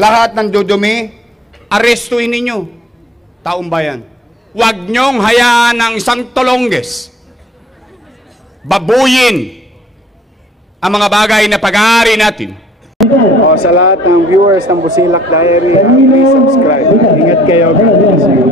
Lahat ng dudumi, arestuin ninyo, taong bayan. Huwag niyong hayaan ng isang tolongges babuyin ang mga bagay na pag-aari natin. Sa lahat ng viewers ng Busilak Diary, please subscribe. Ingat kayo. God bless you.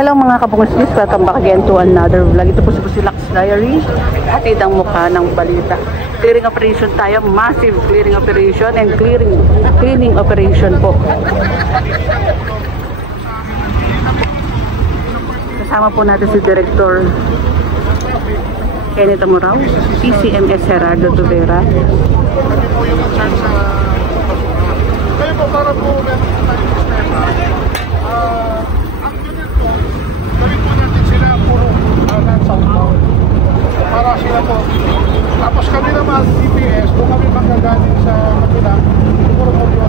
Hello mga kabunguslis, welcome back again to another vlog. Ito po si Busilak's Diary, hatid ang mukha ng balita. Clearing operation tayo, massive clearing operation and cleaning operation po. Kasama po natin si Director Kenneth Amorao, PCMS Gerardo Tubera. Kaya po para po meron po tayong sistema. Ang unit po, gawin po natin sila puro southbound. Para sila po. Tapos kami naman, DPS, kung kami magagaling sa Manila, puro po yun.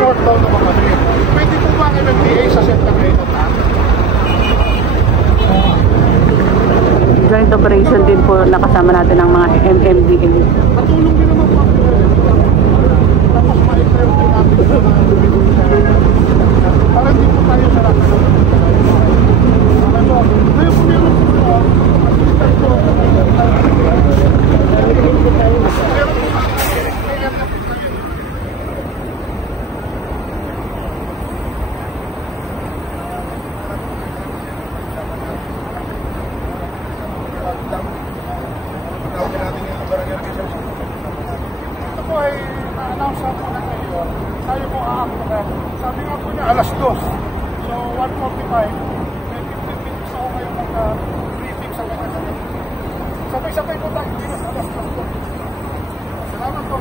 Northbound naman kami. Pwede po ba ang MMDA sa Santa Cruz na? Joint operation din po nakasama natin ng mga MMDA. Patulong din naman po. Tapos ma-explain din natin sa mga para hindi po tayo sa lakas. Ngayon po meron po ito, assistant po. Meron po ito po ay na-announce po na ngayon. Tayo po aaktuhan. Sabi nga po niya alas 2. So 1:45. May 15 minutes ako ngayon mag-briefing sa kanya. Sabay-sabay po tayo dito sa alas 2. Salamat po.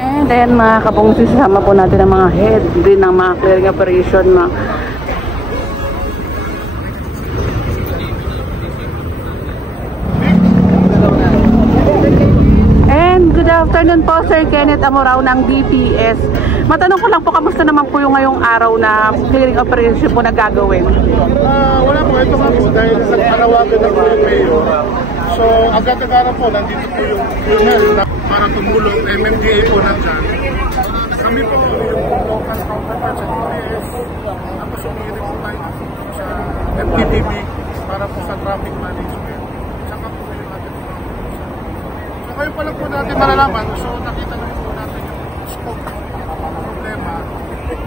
And then mga kabunguslis, sama po natin ang mga head din ng mga clearing operation. Good afternoon po, Sir Kenneth Amorao ng DPS. Matanong ko lang po, kamusta naman po yung ngayong araw na clearing operation po na gagawin? Wala po, ito nga po, dahil nagpanawagan ng Mayor. So, agad-agad po, nandito po yung unit para tumulong, MMDA po nandyan. Kami po, yung local counterpart sa DPS, tapos umiiri po tayo sa MTTV para po sa traffic management. Saka po yung ating so, ngayon pa lang po natin malalaman. So, nakita na po natin yung scope ng problema.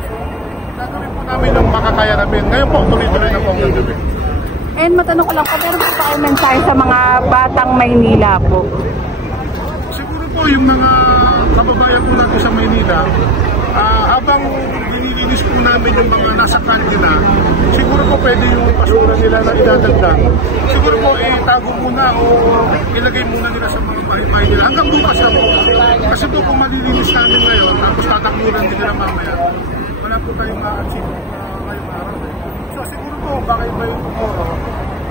So, gagawin po namin yung makakaya namin. Ngayon po, tuloy-tuloy na po ang gagawin. And matanong ko lang po, meron po tayo mensahe sa mga batang Maynila po? Siguro po, yung mga kababayan po natin sa Maynila, habang dinilinis po namin yung mga nasa kanila, siguro po pwede yung basura nila na idadagdag. Siguro po itago muna o ilagay muna nila sa mga bahay-bahay nila. Hanggang bukas na po. Kasi po kung malilinis namin ngayon, tapos tatakbunan din nila mamaya, wala po tayong ma-achieve ngayong araw. So siguro po, baka iba yung tomorrow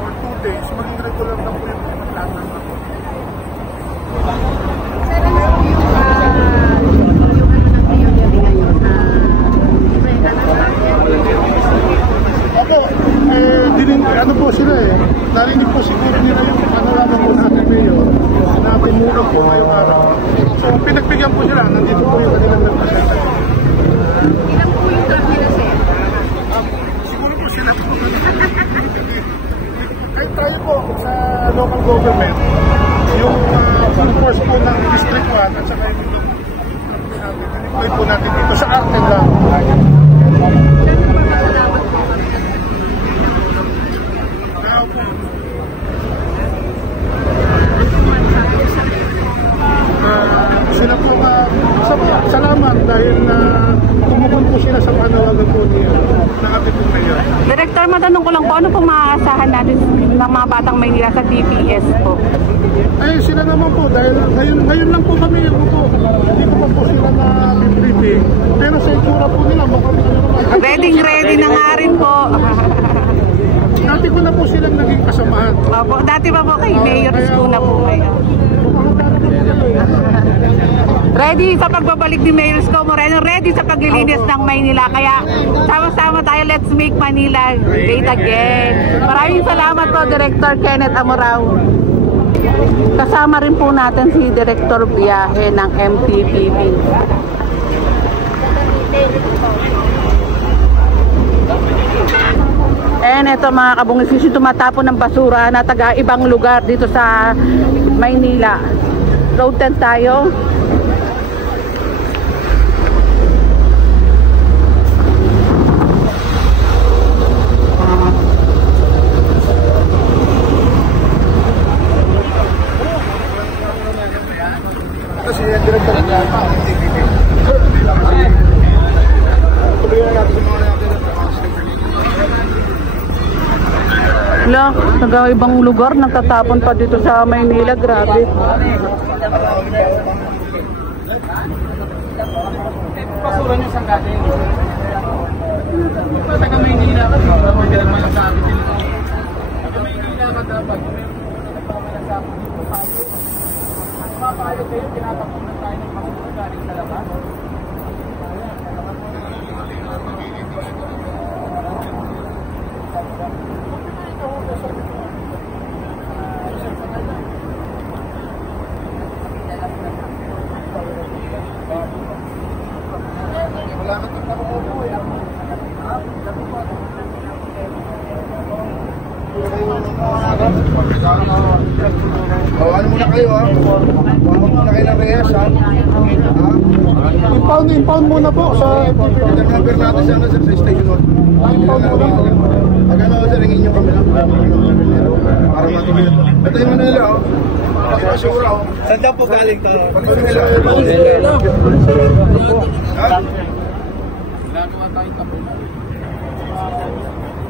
or 2 days, maging regular na po yung paglanan na po. Ano po sila narinig po siguro nila yung panorama po natin ngayon na tumulong po ngayong araw. So pinagbigyan po sila, nandito po yung kanilang nagpasensya. Ilan po yung kanila, sir? Siguro po sila po. Kahit tayo po sa local government, yung force po ng District 1 at saka yung deploy po natin dito sa Arten lang. Sila po salamat dahil na tumugon po sila sa panawagan po niya ng ating po ngayon. Director, matanong ko lang po, ano po maaasahan natin ng mga batang Maynila sa DPS po? Ay, sila naman po, dahil ngayon lang po kami po. Hindi ko pa po sila na briefing. Pero sa itsura po nila, mukhang ready na nga rin po. Dati ko na po silang naging kasamahan. Opo, dati pa po kay Mayor Isko na po kayo. Ready sa pagbabalik ni Mayor Isko Moreno, ready sa paglilinis ng Maynila. Kaya sama-sama tayo let's make Manila great again. Maraming salamat po, Director Kenneth Amorao. Kasama rin po natin si Director Biyahe ng MTPB. And ito mga kabungis, tumatapon ng basura na taga ibang lugar dito sa Maynila. Road 10 tayo. Wala, taga ibang lugar nagtatapon pa dito sa Maynila, grabe. Basura niyo sa galing. Taga Maynila ka, hindi pinagmalasabi dito. Taga Maynila ka dapat, may pinagmalasabi dito. Mapakayot kayo, tinatapunan tayo ng mga galing sa labas. Ano muna kayo ha? Bawag muna kayo ng reyes ha? Impound muna po sa Yung number natin sa station 1. impound muna po. Pagano sa ringin nyo kami lang. Para matibid. Ito yung Manila oh. Pakipasura oh. Saan daw po galing to? Pagkakila. Ha? Ginagawa tayong tapunan.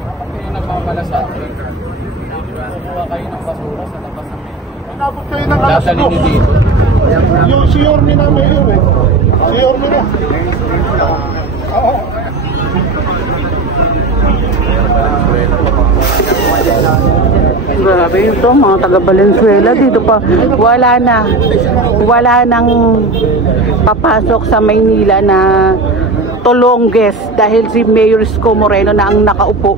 Kapag kayo nagmamalasabi, ginagawa kayo ng basura sa labas ng Maynila. Inabot kayo ng alas Dadalhin 2. niyo dito. Yung si Yormi na may yun eh. Si Yormi na. Oo. Grabe ito, mga taga Valenzuela dito pa. Wala nang papasok sa Maynila na Tolonges dahil si Mayor Isko Moreno na ang nakaupo.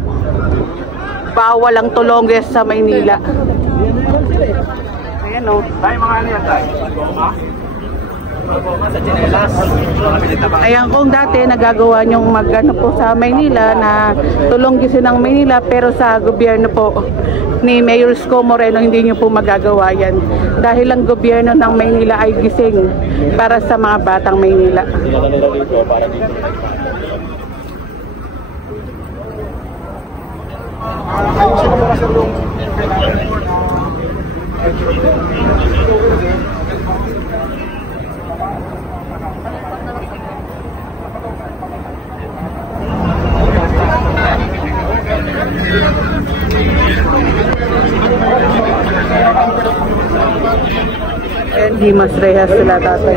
Bawal ang Tolonges sa Maynila. Ayan o. Tayo mga ano yan tayo? Sa Chinelas. Ayan, kung dati nagagawa nyong magano po sa Maynila na tulonggisin ng Maynila, pero sa gobyerno po ni Mayor Isko Moreno hindi nyo po magagawa yan dahil ang gobyerno ng Maynila ay gising para sa mga batang Maynila. And Dimas Reyes sila tatay.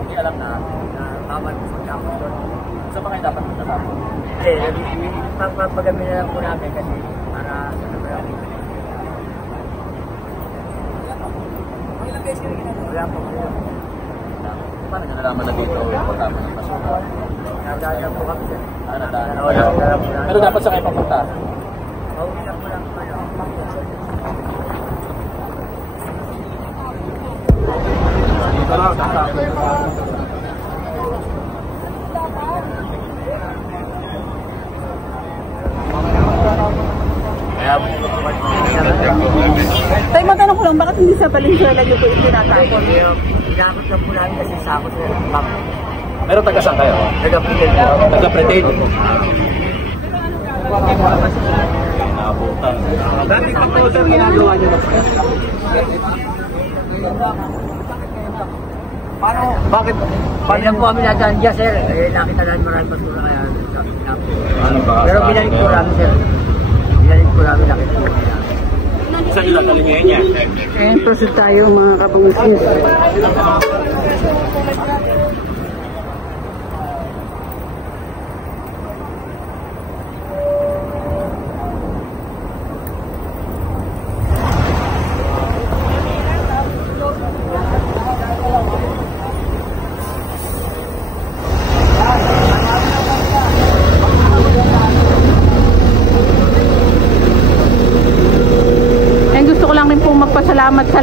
Hindi alam na tama po sa campus doon. Saan ba kayo dapat magkasama? Pagpagami na lang po namin kasi para sa naman. Wala po. Paano nyo nalaman na dito? Pagkama ng basura? Nagdaan po kami dyan. Pero dapat sa kayo papunta? Pauwi lang po lang po. Dito lang, Tay, matanong ko lang, bakit hindi sa Valenzuela nyo po yung tinatapon? Ginakot lang po namin kasi sakot sa map. pero taga saan kayo? Taga-Pretel. Taga-Pretel. Nabutan. Dati pa po sir, ginagawa nyo na. Paano? Bakit? Paano lang po kami nadaan dyan, sir? Eh, nakita namin maraming basura kaya Ano ba? pero binalik po namin, sir. Binalik po namin, nakita po namin. Isa nila talingayin niya. And proceed tayo mga kapangusins.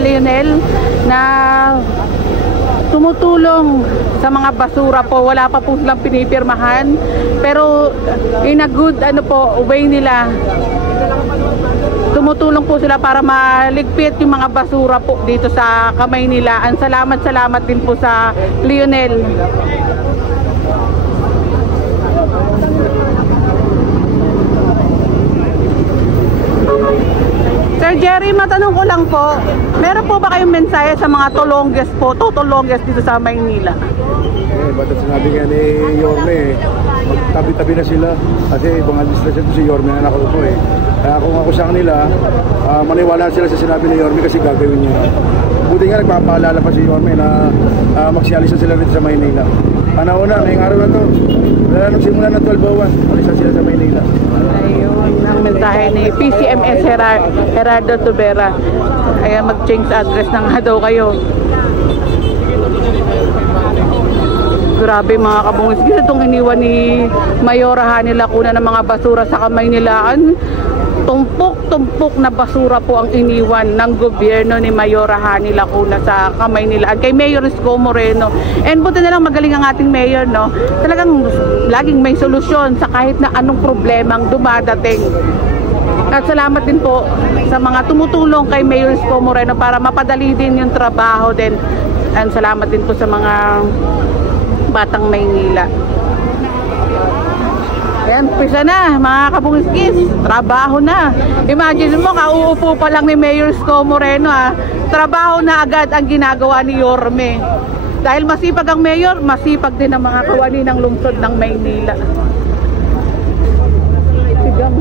Lionel na tumutulong sa mga basura po. Wala pa po silang pinipirmahan, pero in a good way nila, tumutulong po sila para maligpit yung mga basura po dito sa kamay nila. Ang salamat din po sa Lionel. Sir Jerry, matanong ko lang po, meron po ba kayong mensahe sa mga tolongges po, totolongges dito sa Maynila? Ba't sinabi nga ni Yorme, magtabi-tabi na sila kasi ibang administrasyon si Yorme na nakaupo Kaya kung ako sa kanila, maniwala sila sa sinabi ni Yorme kasi gagawin niya. Buti nga nagpapaalala pa si Yorme na magsialisa sila rito sa Maynila. Panahon na, ngayong araw na to, nung simula ng 12:01, alisa sila sa Maynila. Ayun, ang mensahe ni PCMS Gerardo Tubera. Ayan, mag-change address na nga daw kayo. Grabe mga kabungis, itong iniwan ni Mayora Hani Lacuna ng mga basura sa kamay nila. Tumpok na basura po ang iniwan ng gobyerno ni Mayora Hani Lacuna sa kamay nila. Kay Mayor Isko Moreno. And buti na lang magaling ang ating mayor, no? Talagang laging may solusyon sa kahit na anong problemang dumadating. At salamat din po sa mga tumutulong kay Mayor Isko Moreno para mapadali din yung trabaho din. And salamat din po sa mga Batang Maynila. Ayan, pisa na mga kabungiskis, trabaho na. Imagine mo, kauupo pa lang ni Mayor Isko Moreno, trabaho na agad ang ginagawa ni Yorme. Dahil masipag ang mayor, masipag din ang mga kawani ng lungsod ng Maynila. Sigang.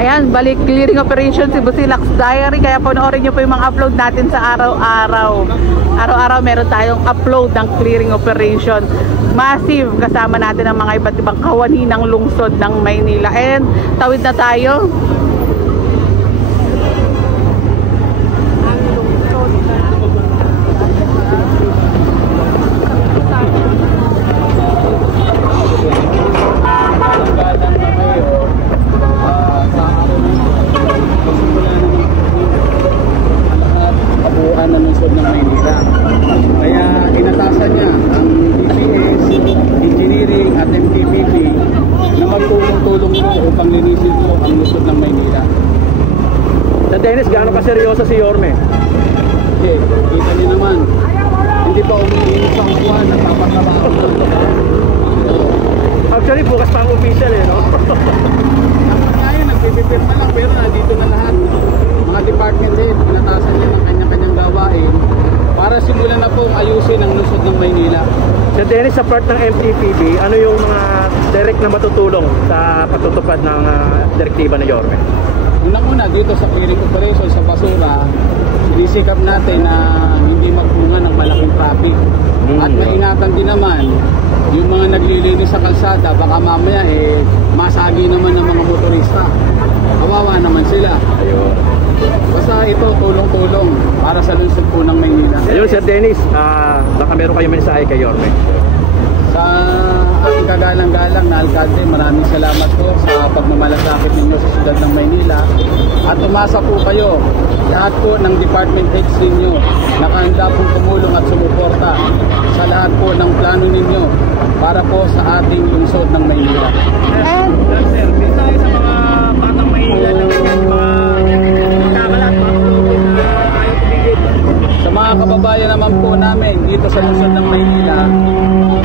Ayan, balik clearing operation si Busilac's Diary. Kaya panoorin nyo po yung mga upload natin sa araw-araw. Araw-araw meron tayong upload ng clearing operation. Massive, kasama natin ang mga iba't ibang kawani ng lungsod ng Maynila. And tawid na tayo. Seryoso si Yorme. Okay, kita niyo naman. Hindi pa umiinis ang buwan at tapat-tapat. Actually, bukas pa ang official no? Dapat ngayon, nagpipipip na lang pero nandito na lahat. Mga department head, pinatasan niya ng kanya-kanyang gawain para simulan na pong ayusin ang lungsod ng Maynila. Sa Dennis, sa part ng MTPB, ano yung mga direct na matutulong sa patutupad ng direktiba ni Yorme? Unang-una dito sa clearing operation sa basura, sinisikap natin na hindi magbunga ng malaking traffic. At maingatan din naman yung mga naglilinis sa kalsada, baka mamaya masagi naman ng mga motorista. Kawawa naman sila. Ayun. Basta ito tulong-tulong para sa lungsod po ng Maynila. Ayun, Sir Dennis, baka meron kayong mensahe kay Yorme. Sa aking kagalang-galang na alkalde, maraming salamat po sa pagmamalasakit ninyo sa siyudad ng Maynila. At umasa po kayo, lahat po ng department heads ninyo, nakahanda pong tumulong at sumuporta sa lahat po ng plano ninyo para po sa ating lungsod ng Maynila. Sir, mensahe sa mga batang Maynila na sa mga kababayan naman po namin dito sa lungsod ng Maynila,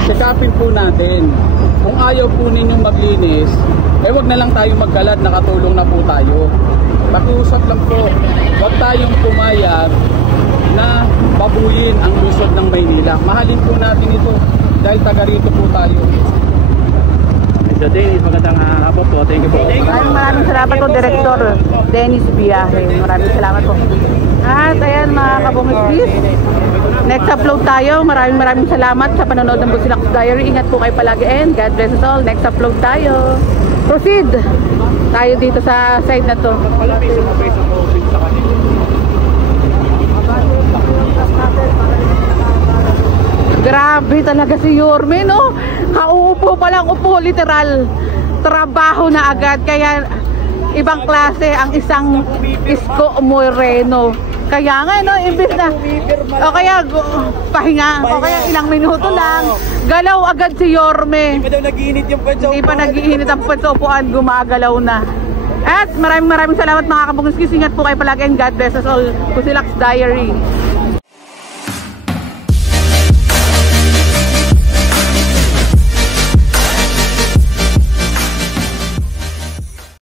sikapin po natin. Kung ayaw po ninyong maglinis, wag na lang tayo magkalat, nakatulong na po tayo. Pakiusap lang po, wag tayong pumayag na babuyin ang lungsod ng Maynila. Mahalin po natin ito dahil taga rito po tayo. Sir Dennis, magandang hapon po. Thank you po. Maraming salamat po, Director Dennis Biyahe. Maraming salamat po. At ayan mga kabungiskis, next upload tayo. Maraming salamat sa panonood ng Busilaks Diary. Ingat po kayo palagi and God bless us all. Next upload tayo. Proceed tayo dito sa side na to. Grabe talaga si Yorme, no? Kauupo pa lang, upo, literal. Trabaho na agad. Kaya ibang klase ang isang Isko Moreno. Kaya nga, no? Imbis na, o kaya pahinga, o kaya ilang minuto lang. Galaw agad si Yorme. Hindi pa daw nag-iinit yung pwede. Hindi pa nag-iinit ang pwede, gumagalaw na. At maraming salamat mga kabungiskis. Ingat po kayo palagi and God bless us all. Busilaks Diary.